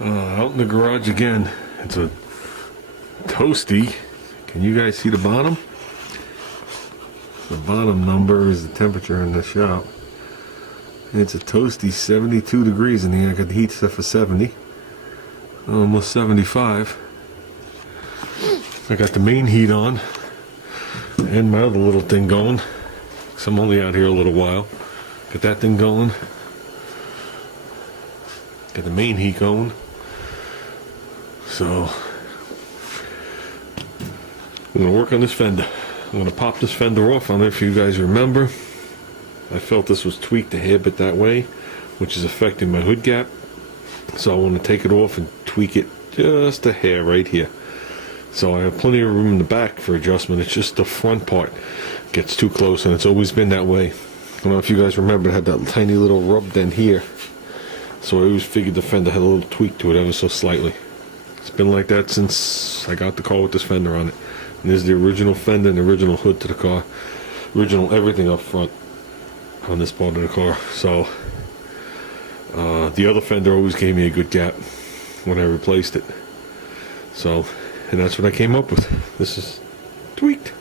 Out in the garage again. It's a toasty. Can you guys see the bottom? The bottom number is the temperature in the shop. And it's a toasty 72 degrees in here. I got the heat set for 70. Almost 75. I got the main heat on. And my other little thing going. So I'm only out here a little while. Got that thing going. Got the main heat going. So I'm going to work on this fender. I'm going to pop this fender off. I don't know if you guys remember. I felt this was tweaked a hair bit that way, which is affecting my hood gap. So I want to take it off and tweak it just a hair right here. So I have plenty of room in the back for adjustment. It's just the front part gets too close, and it's always been that way. I don't know if you guys remember, it had that tiny little rub dent here. So I always figured the fender had a little tweak to it ever so slightly. It's been like that since I got the car with this fender on it. And there's the original fender and the original hood to the car. Original everything up front on this part of the car. So the other fender always gave me a good gap when I replaced it. So, and that's what I came up with. This is tweaked.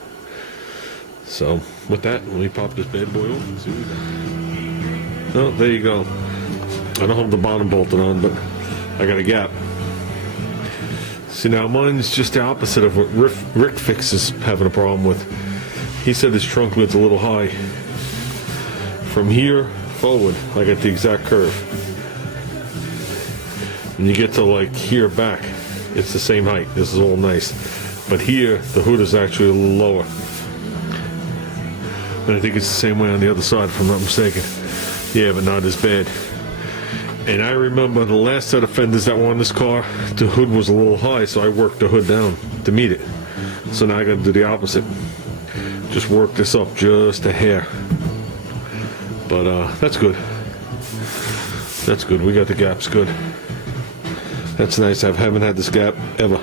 So with that, let me pop this bad boy off and see what we got. Oh, there you go. I don't have the bottom bolted on, but I got a gap. See, now mine's just the opposite of what Rick Fix is having a problem with. He said his trunk lid's a little high. From here forward, I got the exact curve. And you get to like here back, it's the same height. This is all nice. But here, the hood is actually a little lower. And I think it's the same way on the other side, if I'm not mistaken. Yeah, but not as bad. And I remember the last set of fenders that were on this car, the hood was a little high, so I worked the hood down to meet it. So now I gotta do the opposite. Just work this up just a hair. But that's good. That's good. We got the gaps good. That's nice. I haven't had this gap ever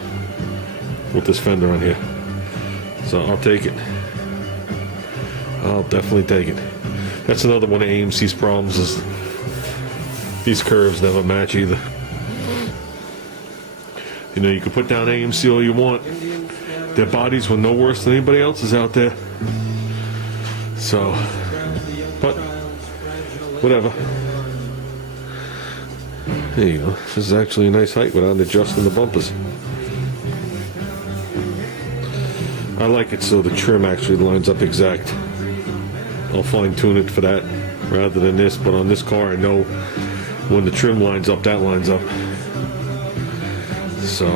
with this fender on here. So I'll take it. I'll definitely take it. That's another one of AMC's problems, is these curves never match either. You know, you can put down AMC all you want. Their bodies were no worse than anybody else's out there. So, but whatever. There you go. This is actually a nice height without adjusting the bumpers. I like it so the trim actually lines up exact. I'll fine tune it for that rather than this, but on this car I know when the trim lines up, that lines up. So,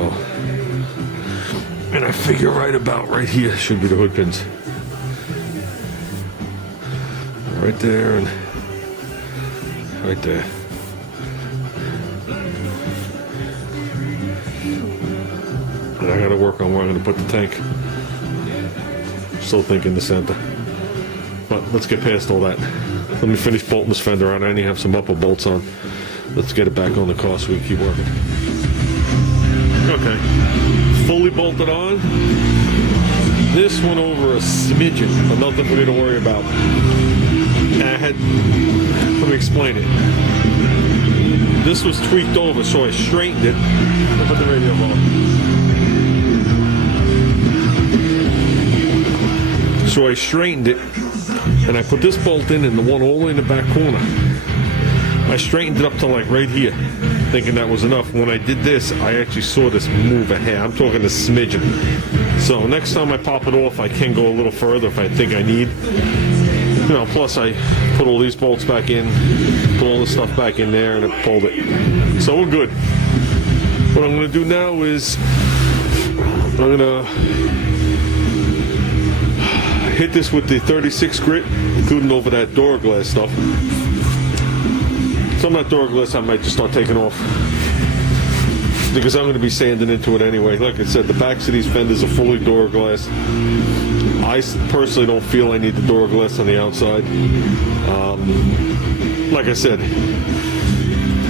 and I figure right about right here should be the hood pins. Right there and right there. And I gotta work on where I'm gonna put the tank. Still thinking the center. But let's get past all that. Let me finish bolting this fender on. I only have some upper bolts on. Let's get it back on the car so we can keep working. Okay. Fully bolted on. This went over a smidgen, but nothing for me to worry about. Let me explain it. This was tweaked over, so I straightened it. I'll put the radio on. So I straightened it, and I put this bolt in and the one all the way in the back corner. I straightened it up to like right here, thinking that was enough. When I did this, I actually saw this move a hair. I'm talking a smidgen. So next time I pop it off, I can go a little further if I think I need. You know, plus I put all these bolts back in, put all this stuff back in there, and it pulled it. So we're good. What I'm going to do now is I'm going to hit this with the 36 grit, including over that door glass stuff. Some of that door glass I might just start taking off, because I'm going to be sanding into it anyway. Like I said, the backs of these fenders are fully door glass. I personally don't feel I need the door glass on the outside. Like I said,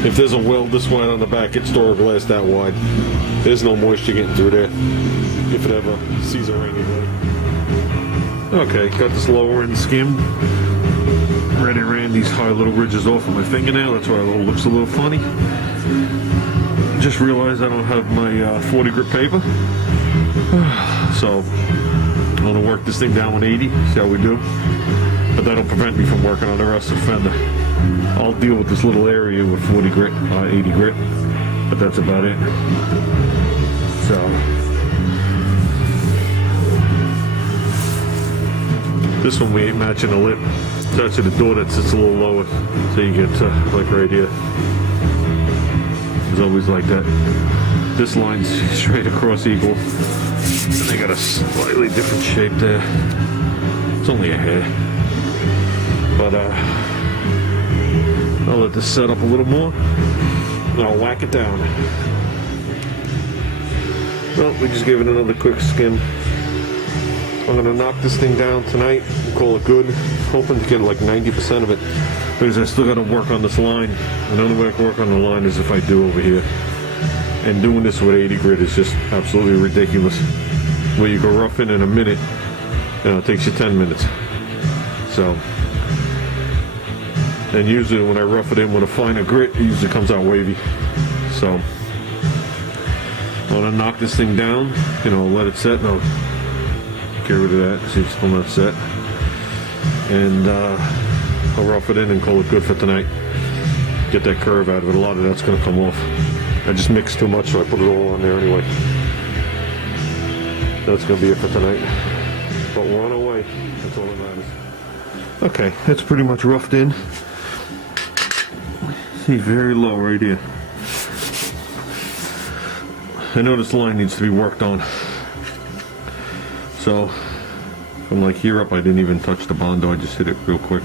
if there's a weld this wide on the back, it's door glass that wide. There's no moisture getting through there, if it ever sees a rainy day. Okay, got this lower end skimmed. Already ran these high little ridges off of my fingernail. That's why it looks a little funny. just realized I don't have my 40 grit paper. So I'm gonna work this thing down with 80, see how we do. But that'll prevent me from working on the rest of the fender. I'll deal with this little area with 40 grit, 80 grit, but that's about it. So this one we ain't matching the lip. It's actually the door that sits a little lower, so you get like right here. It's always like that. This line's straight across equal. And they got a slightly different shape there. It's only a hair. But I'll let this set up a little more. And I'll whack it down. Well, we just gave it another quick skim. I'm gonna knock this thing down tonight and call it good. Hoping to get like 90% of it. Because I still gotta work on this line. And the only way I can work on the line is if I do over here. And doing this with 80 grit is just absolutely ridiculous. Where you go rough in a minute, it takes you 10 minutes. So, and usually when I rough it in with a finer grit, it usually comes out wavy. So, I'm gonna knock this thing down, let it set, and I'll get rid of that, see it's still not set. And I'll rough it in and call it good for tonight. Get that curve out of it, a lot of that's gonna come off. I just mixed too much, so I put it all on there anyway. That's going to be it for tonight. But we're on our way. That's all that matters. Okay, it's pretty much roughed in. See, very low right here. I know this line needs to be worked on. So, from like here up, I didn't even touch the Bondo. I just hit it real quick.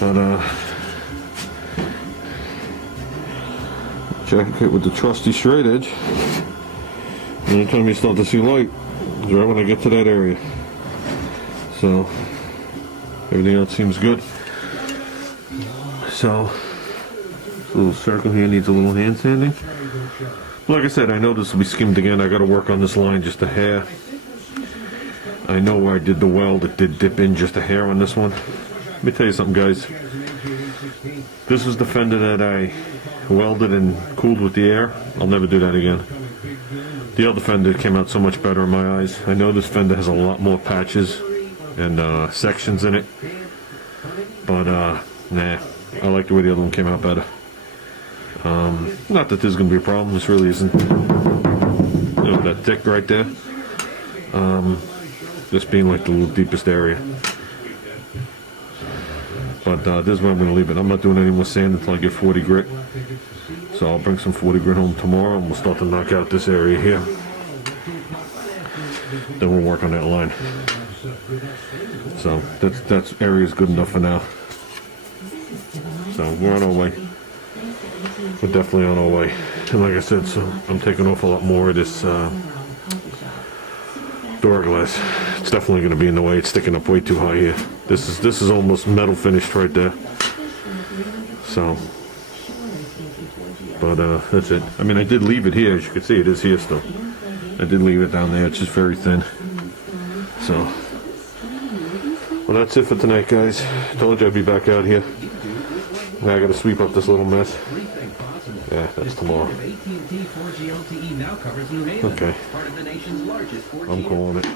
But, check it with the trusty straight edge. And anytime you start to see light, is right when I get to that area. So everything else seems good. So this little circle here needs a little hand sanding. Like I said, I know this will be skimmed again. I got to work on this line just a hair. I know where I did the weld, it did dip in just a hair on this one. Let me tell you something, guys. This was the fender that I welded and cooled with the air. I'll never do that again. The other fender came out so much better in my eyes. I know this fender has a lot more patches and sections in it, but nah, I like the way the other one came out better. Not that there's going to be a problem. This really isn't that thick right there. This being like the little deepest area. But this is where I'm going to leave it. I'm not doing any more sand until I get 40 grit. So I'll bring some 40 grit home tomorrow and we'll start to knock out this area here. Then we'll work on that line. So that area is good enough for now. So we're on our way. We're definitely on our way. And like I said, so I'm taking off a lot more of this door glass. It's definitely going to be in the way. It's sticking up way too high here. This is almost metal finished right there. So, but that's it. I mean, I did leave it here. As you can see, it is here still. I did leave it down there. It's just very thin. So, well, that's it for tonight, guys. Told you I'd be back out here. Now I got to sweep up this little mess. Yeah, that's tomorrow. Okay. I'm calling it.